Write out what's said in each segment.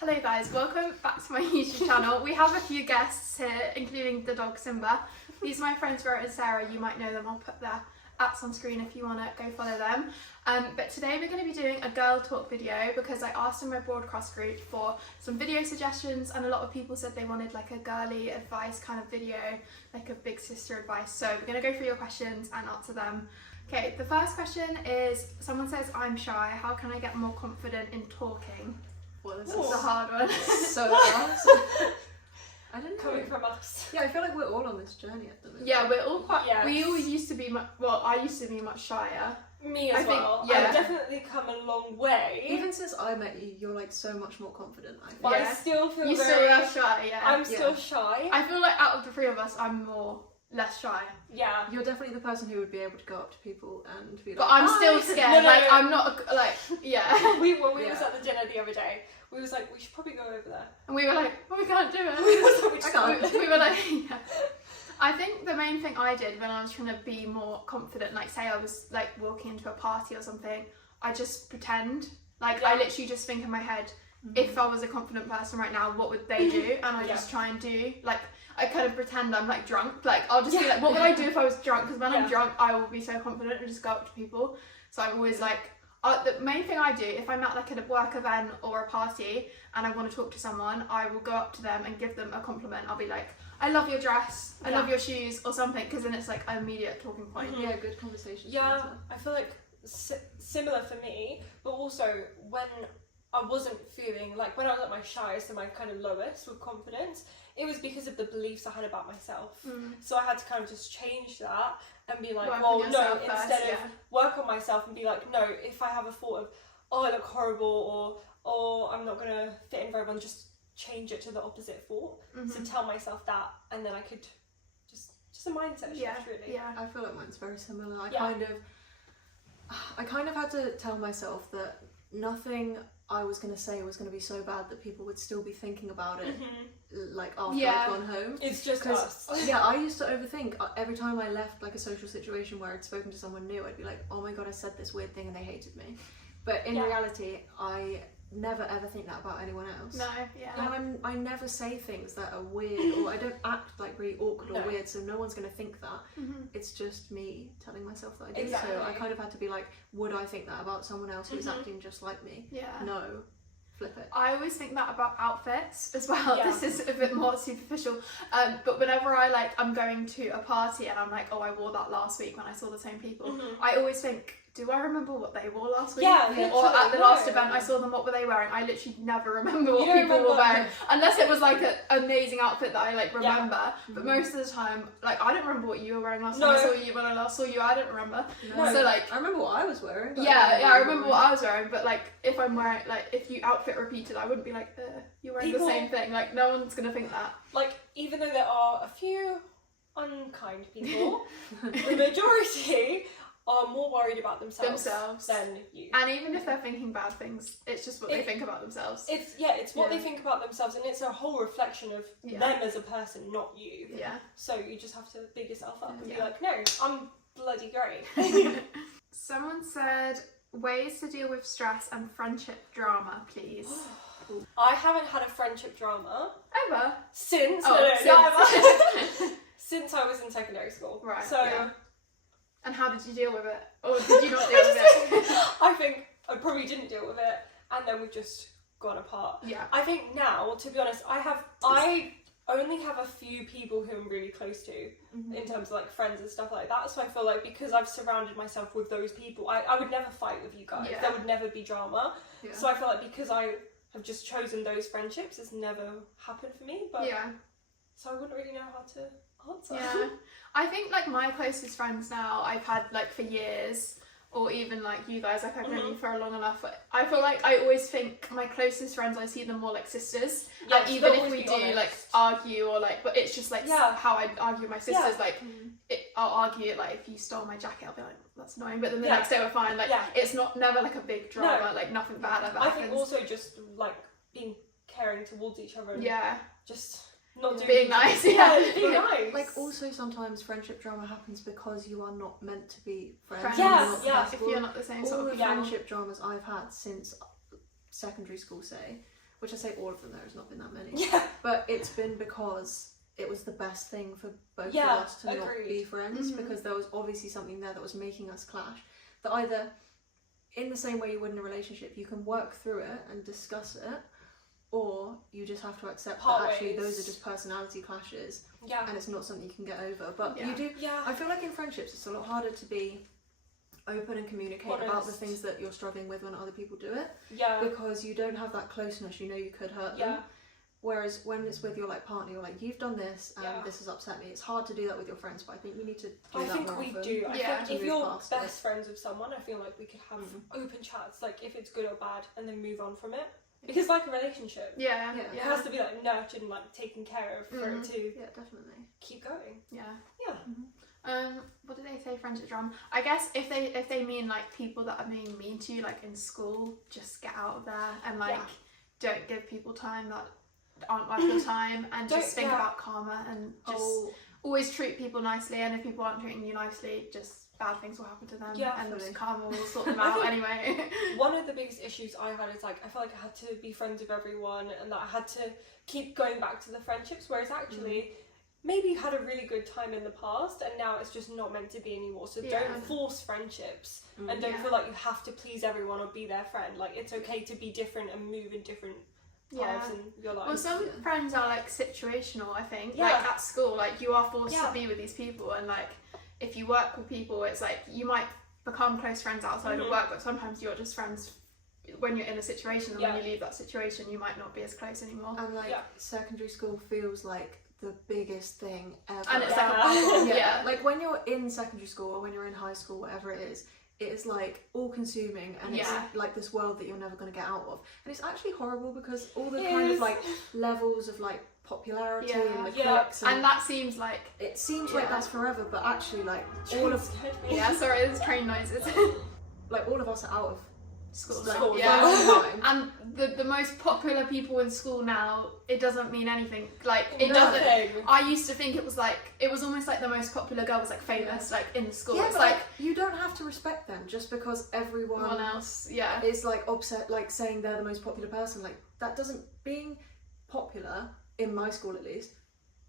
Hello guys, welcome back to my YouTube channel. We have a few guests here, including the dog Simba. These are my friends Rose and Sarah. You might know them. I'll put their apps on screen if you want to go follow them. But today we're going to be doing a girl talk video because I asked in my broadcast group for some video suggestions, and a lot of people said they wanted like a girly advice kind of video, like a big sister advice. So we're going to go through your questions and answer them. Okay, the first question is, someone says, I'm shy, how can I get more confident in talking? Well, this is a hard one. So hard. I don't know. Coming from us. Yeah, I feel like we're all on this journey at the moment. Yeah, we're all quite, Yes. we all used to be, well, I used to be much shyer. Me as I think- well. yeah. I've definitely come a long way. Even since I met you, you're like so much more confident, I think. but Yeah. I still feel You very... still are shy, yeah. I'm still shy. I feel like out of the three of us, I'm less shy. Yeah. You're definitely the person who would be able to go up to people and be like, But I'm "Hi." still scared, No, no, like, no. I'm not, like, yeah. When we Yeah. was at the dinner the other day, we was like, we should probably go over there. And we were like, well, we can't do We it. was like, we just I can't. We were like, yeah. I think the main thing I did when I was trying to be more confident, like say I was like walking into a party or something, I just pretend. Like I Yeah. literally just think in my head, if I was a confident person right now, what would they do? And I just try and do, like, I kind of pretend I'm like drunk. Like I'll just be like, what would I do if I was drunk? Because when I'm drunk, I will be so confident and just go up to people. So I'm always like, the main thing I do, if I'm at like a work event or a party and I want to talk to someone, I will go up to them and give them a compliment. I'll be like, I love your dress, I love your shoes, or something, because then it's like an immediate talking point. Yeah, good conversation. Yeah, I feel like similar for me, but also when I wasn't feeling, like when I was at my shyest and my kind of lowest with confidence, it was because of the beliefs I had about myself. So I had to kind of just change that and be like, Work well, on no, yourself instead first, of work on myself and be like, no, if I have a thought of, oh, I look horrible, or I'm not going to fit in very well, just change it to the opposite thought. So tell myself that, and then I could just a mindset shift, really. Yeah. I feel like mine's very similar. I kind of had to tell myself that nothing I was going to say was going to be so bad that people would still be thinking about it like after I'd gone home. It's just us. Yeah, I used to overthink every time I left like a social situation where I'd spoken to someone new. I'd be like, oh my god, I said this weird thing and they hated me. But in reality, I never ever think that about anyone else. No, yeah. And I never say things that are weird, or I don't act like really awkward or weird, so no one's going to think that. It's just me telling myself that I do. Exactly. So I kind of had to be like, would I think that about someone else who's acting just like me? Yeah. No. Flip it. I always think that about outfits as well. Yeah. This is a bit more superficial, but whenever I'm going to a party and I'm like, oh, I wore that last week when I saw the same people, I always think, do I remember what they wore last week? Yeah, Or at the literally, last no. event I saw them, what were they wearing? I literally never remember what You don't people were remember. wearing, unless it was like an amazing outfit that I like remember. But most of the time, like, I don't remember what you were wearing last time I saw you. When I last saw you, I don't remember. No. So like, I remember what I was wearing. But I remember what I was wearing, but like if I'm wearing, like, if you outfit repeated, I wouldn't be like, you're wearing the same thing. Like, no one's gonna think that. Like, even though there are a few unkind people, the majority are more worried about themselves than you. And even if they're thinking bad things, it's just what they think about themselves. It's what they think about themselves, and it's a whole reflection of them as a person, not you. Yeah. So you just have to big yourself up and be like, no, I'm bloody great. Someone said, ways to deal with stress and friendship drama, please. I haven't had a friendship drama Ever? since since I was in secondary school. Right. So And how did you deal with it? Or did you not deal with it? I think I probably didn't deal with it, and then we've just gone apart. Yeah. I think now, to be honest, I only have a few people who I'm really close to in terms of like friends and stuff like that. So I feel like because I've surrounded myself with those people, I would never fight with you guys. Yeah. There would never be drama. Yeah. So I feel like because I have just chosen those friendships, it's never happened for me. But so I wouldn't really know how to answer. Yeah. I think like my closest friends now I've had like for years, or even like you guys, like I've known you for long enough. I feel like I always think my closest friends, I see them more like sisters. Yeah, and even if always we be do honest. like argue or like, but it's just like how I argue with my sisters. Yeah. Like I'll argue like if you stole my jacket, I'll be like, that's annoying. But then the next day we're fine. Like it's never like a big drama. Like nothing bad ever happens. I think also just like being caring towards each other. And just not doing being nice. Being nice. Like also sometimes friendship drama happens because you are not meant to be friends. Friends. You're not If you're not the same all sort the of people. friendship dramas I've had since secondary school, say, which I say all of them, there's not been that many. Yeah. But it's been because it was the best thing for both Yeah, of us to not agreed. be friends, Mhm. because there was obviously something there that was making us clash. That either, in the same way you would in a relationship, you can work through it and discuss it, or you just have to accept Part that actually ways. those are just personality clashes Yeah. and it's not something you can get over. But Yeah. you do. Yeah. I feel like in friendships it's a lot harder to be open and communicate about the Honest. things that you're struggling with when other people do it, Yeah. because you don't have that closeness. You know you could hurt them. Yeah. Whereas when it's with your like partner, you're like, you've done this and Yeah. this has upset me. It's hard to do that with your friends, but I think you need to do I that think more we often. do. I Yeah. think if Move you're past best friends with someone, I feel like we could have Mhm. open chats, like if it's good or bad, and then move on from it. Because like a relationship, Yeah. Yeah. it has to be like nurtured and like taken care of for Mhm. it to Yeah, definitely. keep going. Yeah. Yeah. What do they say friendships are on? I guess if they mean like people that are being mean to you, like in school, just get out of there and like don't give people time that aren't worth your time, and just think about karma and just always treat people nicely, and if people aren't treating you nicely, just bad things will happen to them, Yeah, and fully. karma will sort them out anyway. One of the biggest issues I had is like I felt like I had to be friends with everyone and that I had to keep going back to the friendships, whereas actually maybe you had a really good time in the past and now it's just not meant to be anymore. So Yeah. don't force friendships and don't Yeah. feel like you have to please everyone or be their friend. Like it's okay to be different and move in different paths in your life. Well, some friends are like situational, I think. Yeah. Like at school, like you are forced Yeah. to be with these people, and like if you work with people, it's like you might become close friends outside of Mhm. work, but sometimes you're just friends when you're in a situation, and Yeah. when you leave that situation, you might not be as close anymore. And like Yeah. secondary school feels like the biggest thing ever. And it's Yeah. like a bubble. yeah. Yeah. Like when you're in secondary school or when you're in high school, whatever it is like all consuming, and Yeah. it's like this world that you're never going to get out of. And it's actually horrible because all the It kind is. of like levels of like popularity Yeah. and the Yeah. cliques And that seems like it seems like Yeah. that's forever, but actually like all of yeah. Sorry, there's train noises. all of us are out of School. like, School, for a Yeah. long time. And the most popular people in school now, it doesn't mean anything. Like it No. doesn't. Nothing. I used to think it was almost like the most popular girl was like famous, like in the school. Yeah, It's but like you don't have to respect them just because everyone everyone else. Yeah. is like upset, like saying they're the most popular person. Like that doesn't, being popular in my school at least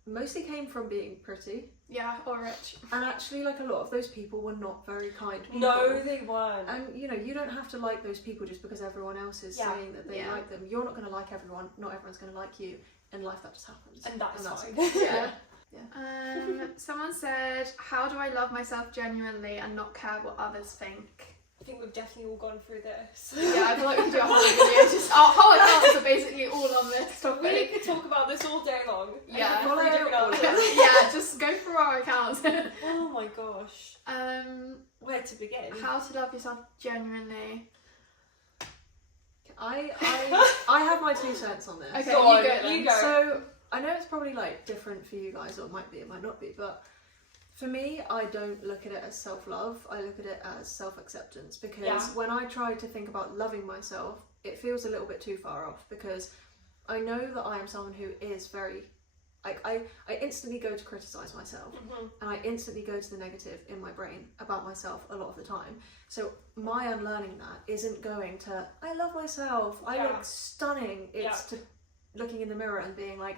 mostly came from being pretty, Yeah, or rich. and actually like a lot of those people were not very kind people. No, they weren't. And you know, you don't have to like those people just because everyone else is Yeah. saying that they Yeah. like them. You're not going to like everyone, not everyone's going to like you. In life that just happens, And that's fine. yeah. Someone said, "How do I love myself genuinely and not care what others think?" I think we've definitely all gone through this. Yeah, I feel like we could do a whole video. Just our whole accounts are basically all on this We topic. could talk about this all day long. Yeah. And different Follow- answers. Yeah, just go through our accounts. Oh my gosh. Where to begin? How to love yourself genuinely. I have my 2 cents on this. Okay, Go on, you go then. you go. So I know it's probably like different for you guys, or it might be, it might not be, but for me, I don't look at it as self-love. I look at it as self-acceptance, because Yeah. when I try to think about loving myself, it feels a little bit too far off, because I know that I am someone who is very, like, I instantly go to criticize myself, Mhm. and I instantly go to the negative in my brain about myself a lot of the time. So my unlearning that isn't going to, I love myself, I Yeah. look stunning. It's to looking in the mirror and being like,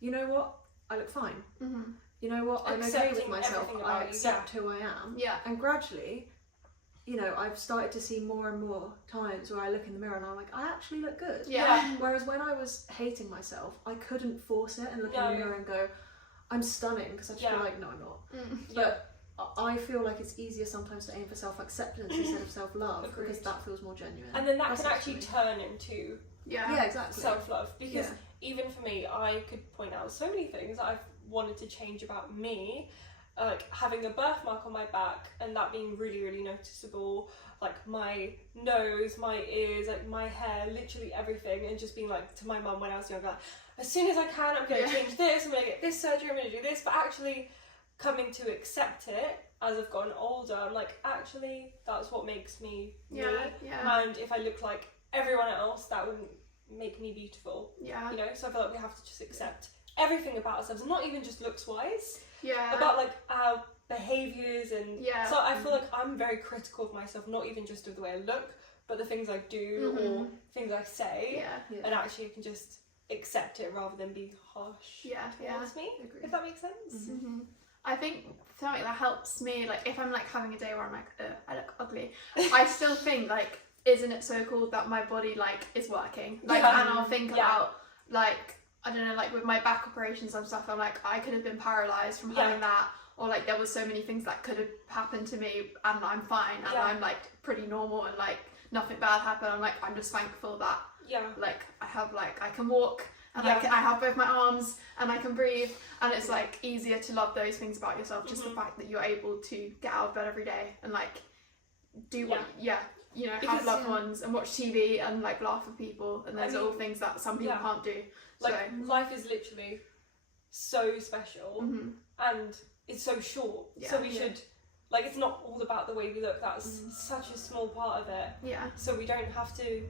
you know what, I look fine. Mm-hmm. You know what, I'm okay with Accepting myself, everything I about you, accept who I am. Yeah. And gradually, you know, I've started to see more and more times where I look in the mirror and I'm like, I actually look good. Yeah. Whereas when I was hating myself, I couldn't force it and look in No. the mirror and go, I'm stunning, because I just Yeah. feel like, no, I'm not. Mm. But I feel like it's easier sometimes to aim for self-acceptance instead of self-love, Agreed. because that feels more genuine. And then that That's can actually me. turn into Yeah. Yeah, exactly. self-love, because Yeah. even for me, I could point out so many things that I've wanted to change about me, like having a birthmark on my back and that being really, really noticeable, like my nose, my ears, like my hair, literally everything, and just being like to my mum when I was younger, as soon as I can, I'm going to change this, I'm going to get this surgery, I'm going to do this, but actually coming to accept it as I've gotten older, I'm like, actually, that's what makes me me, Yeah. and if I look like everyone else, that wouldn't make me beautiful, Yeah. you know. So I feel like we have to just accept everything about ourselves, not even just looks wise, Yeah. about like our behaviours, and Yeah. so I feel like I'm very critical of myself, not even just of the way I look, but the things I do or things I say, Yeah. and actually I can just accept it rather than be harsh towards me. Agree. If that makes sense. I think something that helps me, like if I'm like having a day where I'm like, I look ugly, I still think like, isn't it so cool that my body like is working? Like, and I'll think about like, I don't know, like with my back operations and stuff, I'm like, I could have been paralysed from having that, or like there was so many things that could have happened to me and I'm fine and I'm like pretty normal and like nothing bad happened. I'm like, I'm just thankful that like I have like, I can walk and I have both my arms and I can breathe, and it's like easier to love those things about yourself, just the fact that you're able to get out of bed every day and like do what you know, have loved ones and watch TV and like laugh with people, and those are all things that some people can't do. Like life is literally so special and it's so short, so we should like, it's not all about the way we look. That's such a small part of it, so we don't have to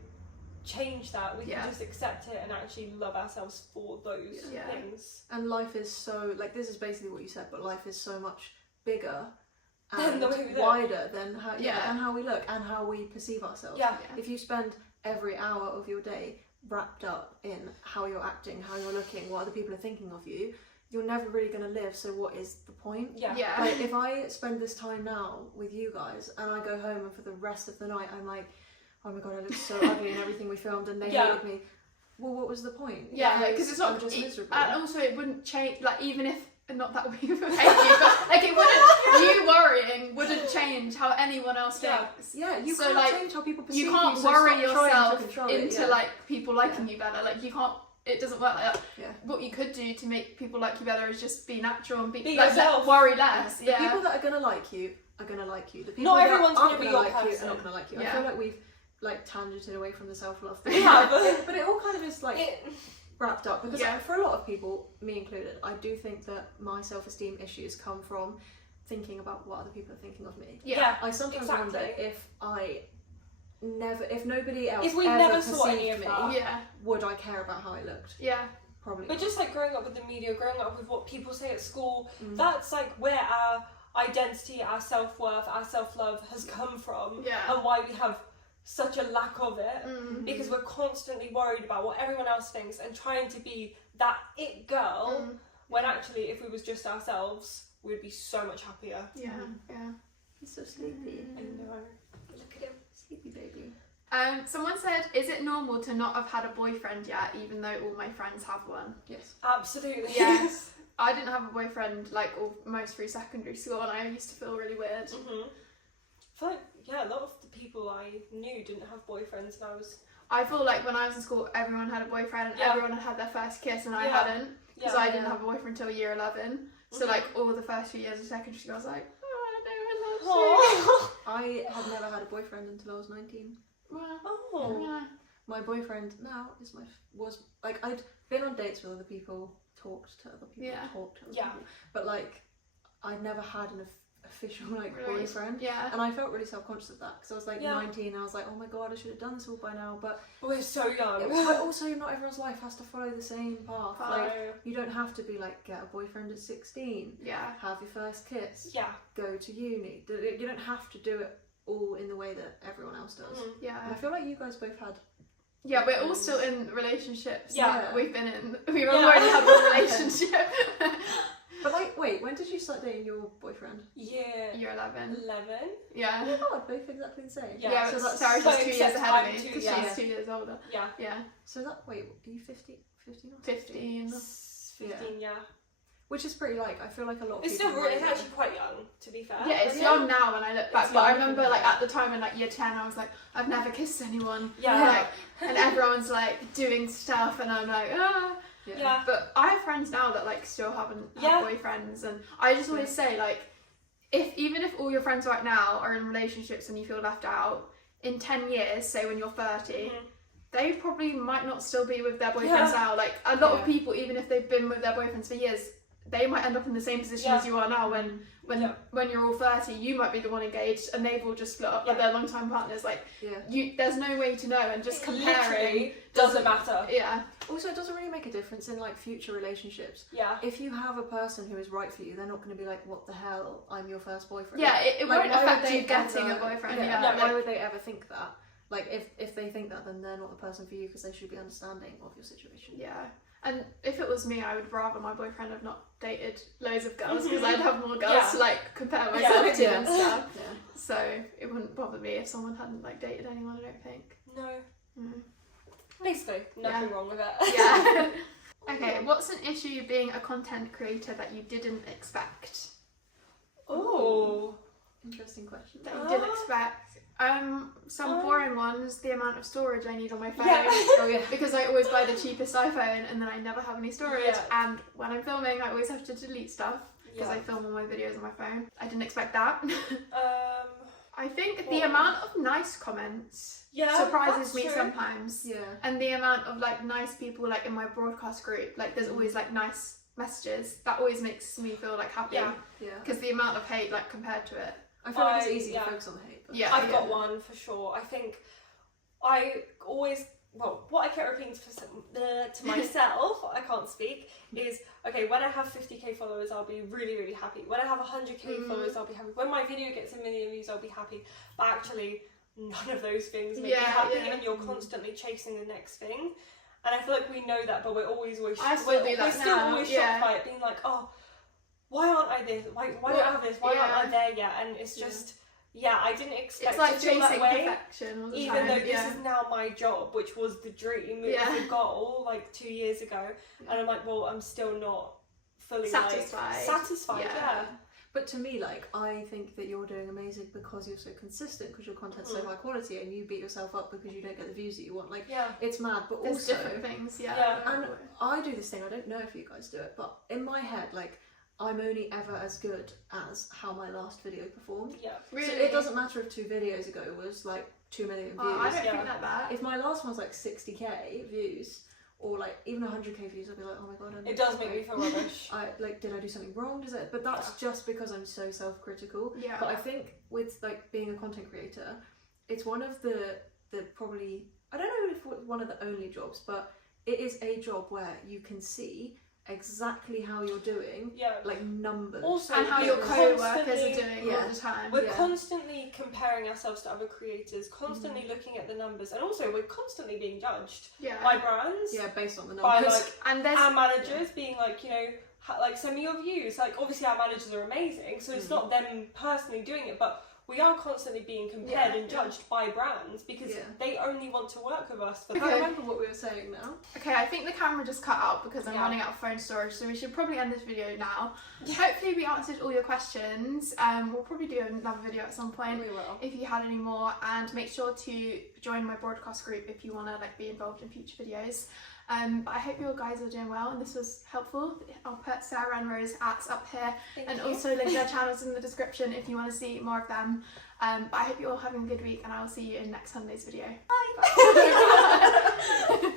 change that. We can just accept it and actually love ourselves for those things. And life is so, like, this is basically what you said, but life is so much bigger And and wider than how and how we look and how we perceive ourselves. If you spend every hour of your day wrapped up in how you're acting, how you're looking, what other people are thinking of you, you're never really going to live. So what is the point? Like, if I spend this time now with you guys and I go home and for the rest of the night I'm like, oh my god, I look so ugly in everything we filmed and they hated me, well, what was the point? Because it's not I'm just miserable. And also it wouldn't change, like, even if not that we hate you, but like it wouldn't, you worrying wouldn't change how anyone else thinks. You so, can't like, change how people perceive you. You can't so worry stop trying to yourself into like people liking you better. Like, you can't. It doesn't work like that. What you could do to make people like you better is just be natural and be like, yourself. Worry less. The people that are gonna like you are gonna like you. The people not that everyone's aren't gonna be gonna your like you person. are not gonna like you. I feel like we've like tangented away from the self-love thing. We have. But it all kind of is like wrapped up, because for a lot of people, me included, I do think that my self-esteem issues come from thinking about what other people are thinking of me. I sometimes wonder if nobody else if we ever never saw perceived any of me, that, would I care about how I looked? Probably. But just like growing up with the media, growing up with what people say at school, that's like where our identity, our self-worth, our self-love has come from, and why we have such a lack of it, because we're constantly worried about what everyone else thinks and trying to be that it girl, when actually if we was just ourselves, we'd be so much happier. He's so sleepy. I know. Look at him. Sleepy baby. Someone said, is it normal to not have had a boyfriend yet, even though all my friends have one? Yes. Absolutely. Yes. I didn't have a boyfriend like almost through secondary school, and I used to feel really weird. I feel like, a lot of the people I knew didn't have boyfriends, and I feel like when I was in school, everyone had a boyfriend and everyone had their first kiss, and I hadn't, because I didn't have a boyfriend until year 11. So like all the first few years of secondary school, I was like, oh, no, I love you. I have never had a boyfriend until I was 19. Well, My boyfriend now was like, I'd been on dates with other people, talked to other people, but like I'd never had an official like boyfriend, and I felt really self-conscious of that, because I was like 19 and I was like, oh my god, I should have done this all by now, but we're so young. But also not everyone's life has to follow the same path. Like, you don't have to be like, get a boyfriend at 16, have your first kiss, go to uni. You don't have to do it all in the way that everyone else does. And I feel like you guys both had we're all still in relationships. We've been in, we've already had one relationship. But like, wait, when did you start dating your boyfriend? Year 11. Oh my god, both exactly the same. So that's Sarah's just 2 years ahead of me, because she's 2 years older. So that, wait, are you 15 or 15? 15, Which is pretty, like, I feel like a lot of it's people... still really, it's actually quite young, to be fair. Yeah, it's young now when I look back, but I remember like at the time in like year 10 I was like, I've never kissed anyone. Like, and everyone's like doing stuff and I'm like, But I have friends now that like still haven't had boyfriends, and I just always say like, even if all your friends right now are in relationships and you feel left out, in 10 years, say when you're 30, they probably might not still be with their boyfriends now. Like a lot of people, even if they've been with their boyfriends for years, they might end up in the same position as you are now. When you're all 30, you might be the one engaged and they've all just split up with their long-time partners. Like, there's no way to know, and just comparing doesn't matter. Also, it doesn't really make a difference in like future relationships. If you have a person who is right for you, they're not going to be like, what the hell, I'm your first boyfriend. It won't affect you getting a boyfriend. Why would they ever think that? Like if they think that, then they're not the person for you, because they should be understanding of your situation. Yeah. And if it was me, I would rather my boyfriend have not dated loads of girls, because I'd have more girls to like compare myself to and stuff. Yeah. So it wouldn't bother me if someone hadn't like dated anyone, I don't think. No. Mm. Basically, nothing wrong with it. Yeah. Okay, what's an issue being a content creator that you didn't expect? Oh. Interesting question. That you didn't expect. Some boring ones, the amount of storage I need on my phone. Yeah. Oh yeah. Because I always buy the cheapest iPhone and then I never have any storage. Yeah. And when I'm filming, I always have to delete stuff because I film all my videos on my phone. I didn't expect that. I think the amount of nice comments surprises me sometimes. Yeah. And the amount of like nice people like in my broadcast group, like there's always like nice messages. That always makes me feel like happy. Yeah. Because the amount of hate like compared to it. I feel like it's easy to focus on the hate. But I've got one for sure. I think I always, well, what I kept repeating to myself, I can't speak, is, okay, when I have 50k followers, I'll be really, really happy. When I have 100k followers, I'll be happy. When my video gets 1 million views, I'll be happy. But actually, none of those things make me happy, and you're constantly chasing the next thing. And I feel like we know that, but we're always I still do that we're still now. always shocked by it, being like, oh, why aren't I this? Why don't I have this? Why aren't I there yet? And it's just, I didn't expect it's like to feel that chasing way. perfection all the Even time. though this is now my job, which was the dream, it was the goal, like 2 years ago, and I'm like, well, I'm still not fully satisfied. Yeah. But to me, like, I think that you're doing amazing because you're so consistent, because your content's so high quality, and you beat yourself up because you don't get the views that you want. Like, it's mad. But there's also different things. And I do this thing. I don't know if you guys do it, but in my head, like, I'm only ever as good as how my last video performed. Yeah. Really? So it doesn't matter if 2 videos ago was like 2 million views. I don't think like that. If my last one's like 60k views, or like even 100k views, I'll be like, oh my god. It does make me feel rubbish. Did I do something wrong? Does it? But that's just because I'm so self-critical. Yeah. But I think with like being a content creator, it's one of the probably, I don't know if it's one of the only jobs, but it is a job where you can see exactly how you're doing, like numbers, also, and how your co-workers are doing all the time. We're constantly comparing ourselves to other creators, constantly looking at the numbers, and also we're constantly being judged by brands, based on the numbers, by like and our managers being like, you know, like send me your views. Like obviously our managers are amazing, so it's not them personally doing it, but we are constantly being compared and judged by brands because they only want to work with us. I can't remember what we were saying now. Okay, I think the camera just cut out because I'm running out of phone storage, so we should probably end this video now. Hopefully we answered all your questions. We'll probably do another video at some point if you had any more, and make sure to join my broadcast group if you want to like be involved in future videos. But I hope you guys are doing well and this was helpful. I'll put Sarah and Rose ats up here and also link their channels in the description if you want to see more of them. But I hope you're all having a good week, and I will see you in next Sunday's video. Bye!